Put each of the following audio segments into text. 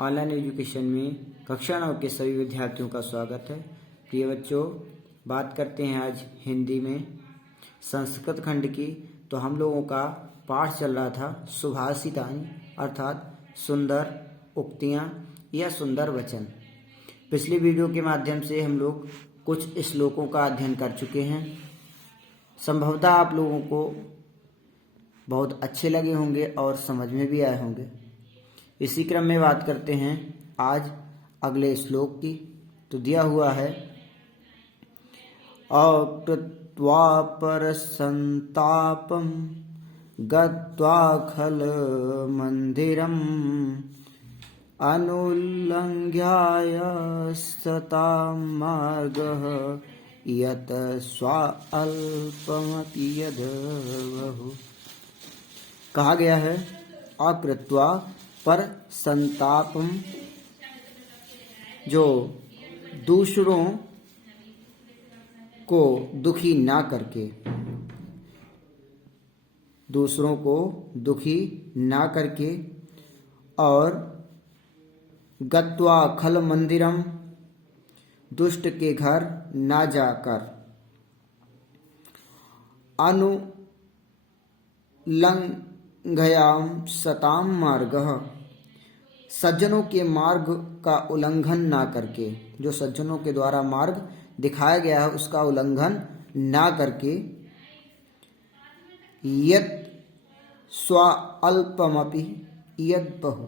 Online education में कक्षा 9 के सभी विद्यार्थियों का स्वागत है। प्रिय बच्चों, बात करते हैं आज हिंदी में संस्कृत खंड की। तो हम लोगों का पाठ चल रहा था सुभाषितानि, अर्थात सुंदर उक्तियां या सुंदर वचन। पिछले वीडियो के माध्यम से हम लोग कुछ श्लोकों का अध्ययन कर चुके हैं। संभवतः आप लोगों को बहुत अच्छे लगे होंगे और समझ में भी आए होंगे। इसी क्रम में बात करते हैं आज अगले श्लोक की। तो दिया हुआ है अकृत्वा परसंतापं गत्वा खल मंदिरम अनुल्लंघ्याय सतां मार्गः यत स्वाल्पमपि यद्वहु। कहा गया है अकृत्वा पर संतापम, जो दूसरों को दुखी ना करके, दूसरों को दुखी ना करके, और गत्वा खल मंदिरम, दुष्ट के घर ना जाकर, अनुल्लंघयाम सताम मार्गः, सज्जनों के मार्ग का उल्लंघन ना करके, जो सज्जनों के द्वारा मार्ग दिखाया गया है उसका उल्लंघन ना करके, यत् स्वाल्पमपि यद्बहु,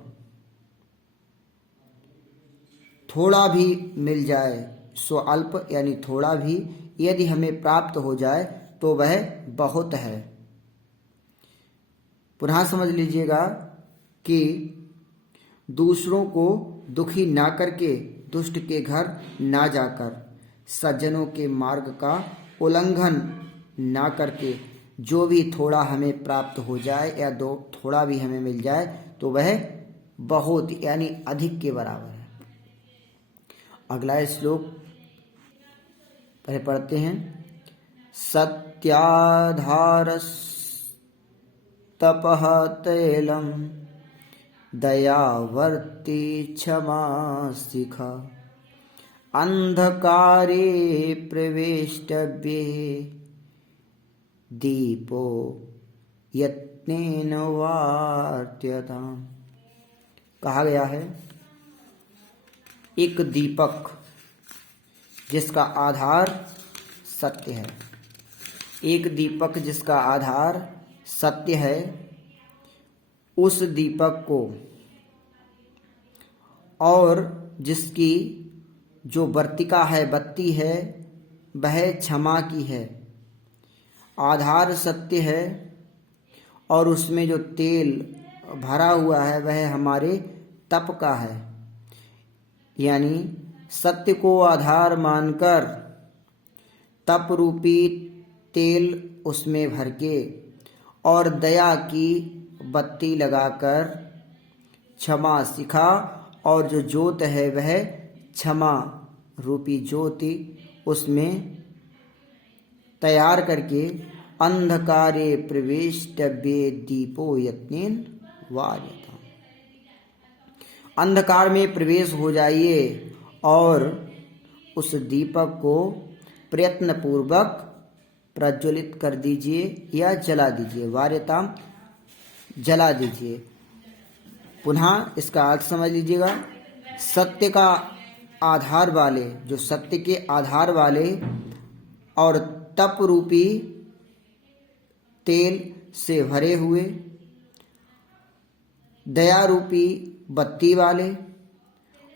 थोड़ा भी मिल जाए, स्वअल्प यानी थोड़ा भी यदि हमें प्राप्त हो जाए तो वह बहुत है। पुनः समझ लीजिएगा कि दूसरों को दुखी ना करके, दुष्ट के घर ना जाकर, सज्जनों के मार्ग का उल्लंघन ना करके, जो भी थोड़ा हमें प्राप्त हो जाए या थोड़ा भी हमें मिल जाए तो वह बहुत यानी अधिक के बराबर है। अगला श्लोक पहले पढ़ते हैं। सत्याधारस्तपः तैलम दयावर्ती क्षमा शिखा अंधकारे प्रवेष्टव्ये दीपो यत्नेन वार्त्यताम्। कहा गया है एक दीपक जिसका आधार सत्य है, एक दीपक जिसका आधार सत्य है, उस दीपक को और जिसकी जो वर्तिका है, बत्ती है, वह क्षमा की है। आधार सत्य है और उसमें जो तेल भरा हुआ है वह हमारे तप का है। यानी सत्य को आधार मानकर तप रूपी तेल उसमें भर के और दया की बत्ती लगाकर क्षमा शिखा, और जो ज्योत है वह क्षमा रूपी ज्योति उसमें तैयार करके अंधकारे प्रवेष्टव्ये दीपो यत्नेन वार्यताम्। अंधकार में प्रवेश हो जाइए और उस दीपक को प्रयत्न पूर्वक प्रज्वलित कर दीजिए या जला दीजिए। वार्यताम्, जला दीजिए। पुनः इसका अर्थ समझ लीजिएगा। सत्य का आधार वाले, जो सत्य के आधार वाले और तप रूपी तेल से भरे हुए, दया रूपी बत्ती वाले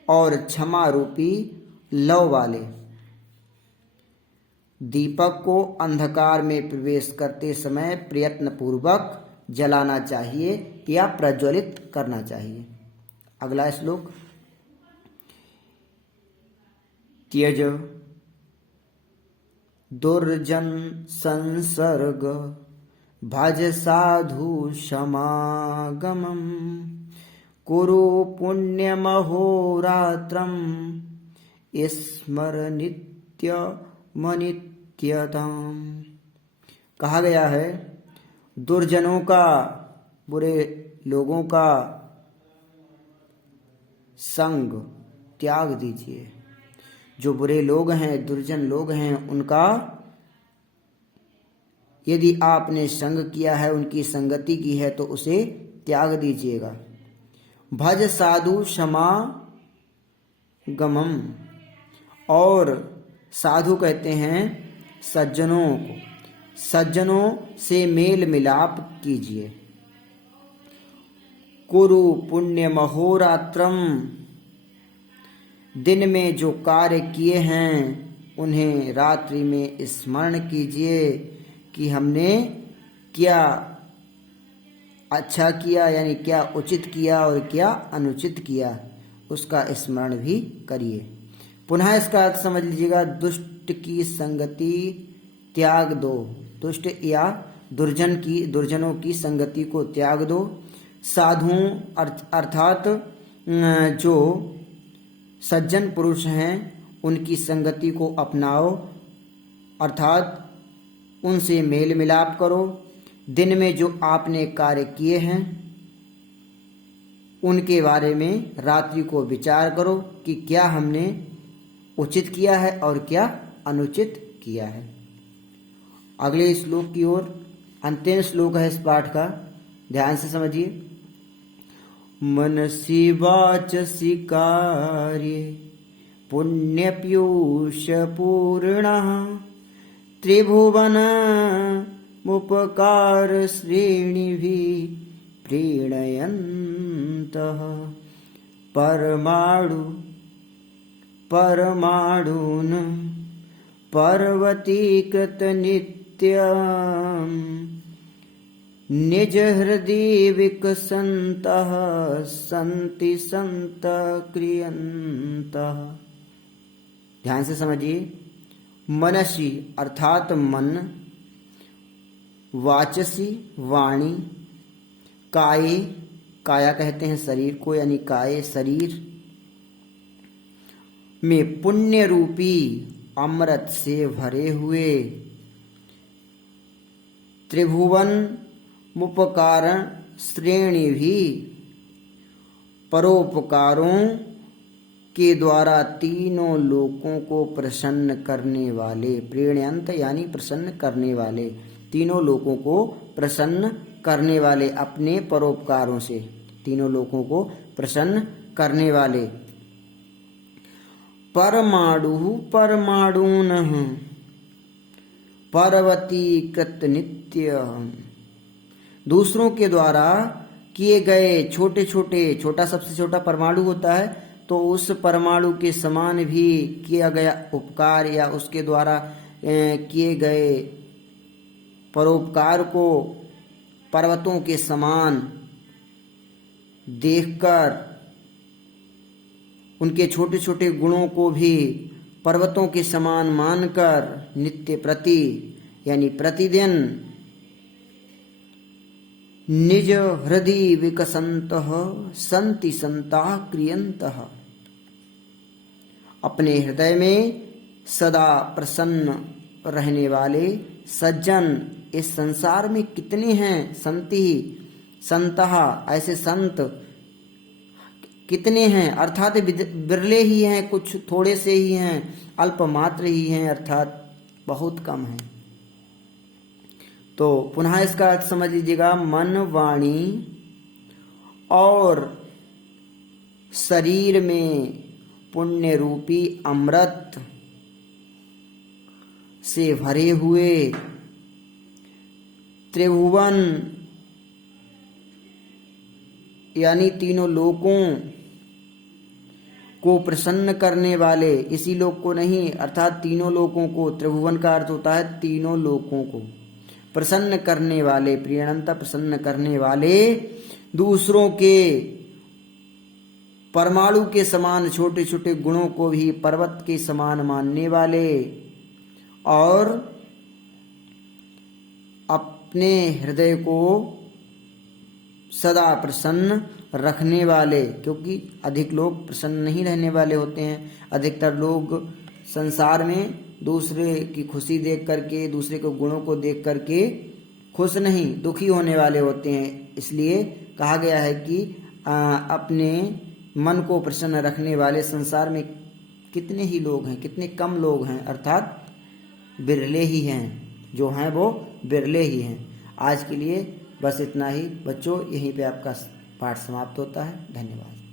और क्षमा रूपी लौ वाले दीपक को अंधकार में प्रवेश करते समय प्रयत्न पूर्वक जलाना चाहिए या प्रज्वलित करना चाहिए। अगला श्लोक। त्यज दुर्जन संसर्ग भज साधु समागमम् कुरु पुण्यमहोरात्रं स्मर नित्यमनित्यताम्। कहा गया है दुर्जनों का, बुरे लोगों का संग त्याग दीजिए। जो बुरे लोग हैं, दुर्जन लोग हैं, उनका यदि आपने संग किया है, उनकी संगति की है, तो उसे त्याग दीजिएगा। भज साधु क्षमा गमम, और साधु कहते हैं सज्जनों को, सज्जनों से मेल मिलाप कीजिए। कुरु पुण्य महोरात्रम, दिन में जो कार्य किए हैं उन्हें रात्रि में स्मरण कीजिए कि हमने क्या अच्छा किया, यानी क्या उचित किया और क्या अनुचित किया, उसका स्मरण भी करिए। पुनः इसका अर्थ समझ लीजिएगा। दुष्ट की संगति त्याग दो, दुष्ट या दुर्जनों की संगति को त्याग दो। साधु अर्थात जो सज्जन पुरुष हैं उनकी संगति को अपनाओ, अर्थात उनसे मेल मिलाप करो। दिन में जो आपने कार्य किए हैं उनके बारे में रात्रि को विचार करो कि क्या हमने उचित किया है और क्या अनुचित किया है। अगले श्लोक की ओर, अंतिम श्लोक है इस पाठ का, ध्यान से समझिए। मनसि वाचसि कार्ये पुण्यपीयूष पूर्णः त्रिभुवन उपकार श्रेणिभिः प्रीणयन्तः परमाणून् पर्वतीकृत नित्यम् निज हृदय विकसन्तः सन्ति संत क्रियन्तः। ध्यान से समझिए। मनसि अर्थात मन, वाचसी वाणी, काये काया कहते हैं शरीर को, यानी काये शरीर में पुण्य रूपी अमृत से भरे हुए त्रिभुवन मुपकारण श्रेणी भी परोपकारों के द्वारा तीनों लोकों को प्रसन्न करने वाले, प्रेण्यंत यानी प्रसन्न करने वाले, तीनों लोकों को प्रसन्न करने वाले अपने परोपकारों से, तीनों लोकों को प्रसन्न करने वाले। परमाणुनः पर्वतीकृत नित्य, दूसरों के द्वारा किए गए छोटे छोटे, छोटा सबसे छोटा परमाणु होता है, तो उस परमाणु के समान भी किया गया उपकार या उसके द्वारा किए गए परोपकार को पर्वतों के समान देखकर, उनके छोटे छोटे गुणों को भी पर्वतों के समान मानकर नित्य प्रति यानी प्रतिदिन निज हृदय विकसन्तः सन्ति संताः क्रियन्तः, अपने हृदय में सदा प्रसन्न रहने वाले सज्जन इस संसार में कितने हैं। संति संतः, ऐसे संत कितने हैं, अर्थात बिरले ही हैं, कुछ थोड़े से ही हैं, अल्पमात्र ही हैं, अर्थात बहुत कम हैं। तो पुनः इसका अर्थ समझ लीजिएगा। मन, वाणी और शरीर में पुण्य रूपी अमृत से भरे हुए त्रिभुवन यानी तीनों लोकों को प्रसन्न करने वाले, इसी लोक को नहीं अर्थात तीनों लोकों को, त्रिभुवन का अर्थ होता है तीनों लोकों को प्रसन्न करने वाले, प्रियणंता प्रसन्न करने वाले, दूसरों के परमाणु के समान छोटे छोटे गुणों को भी पर्वत के समान मानने वाले और अपने हृदय को सदा प्रसन्न रखने वाले, क्योंकि अधिक लोग प्रसन्न नहीं रहने वाले होते हैं। अधिकतर लोग संसार में दूसरे की खुशी देख करके, दूसरे के गुणों को देख करके खुश नहीं, दुखी होने वाले होते हैं। इसलिए कहा गया है कि अपने मन को प्रसन्न रखने वाले संसार में कितने ही लोग हैं, कितने कम लोग हैं, अर्थात बिरले ही हैं, जो हैं वो बिरले ही हैं। आज के लिए बस इतना ही बच्चों, यहीं पे आपका पाठ समाप्त होता है। धन्यवाद।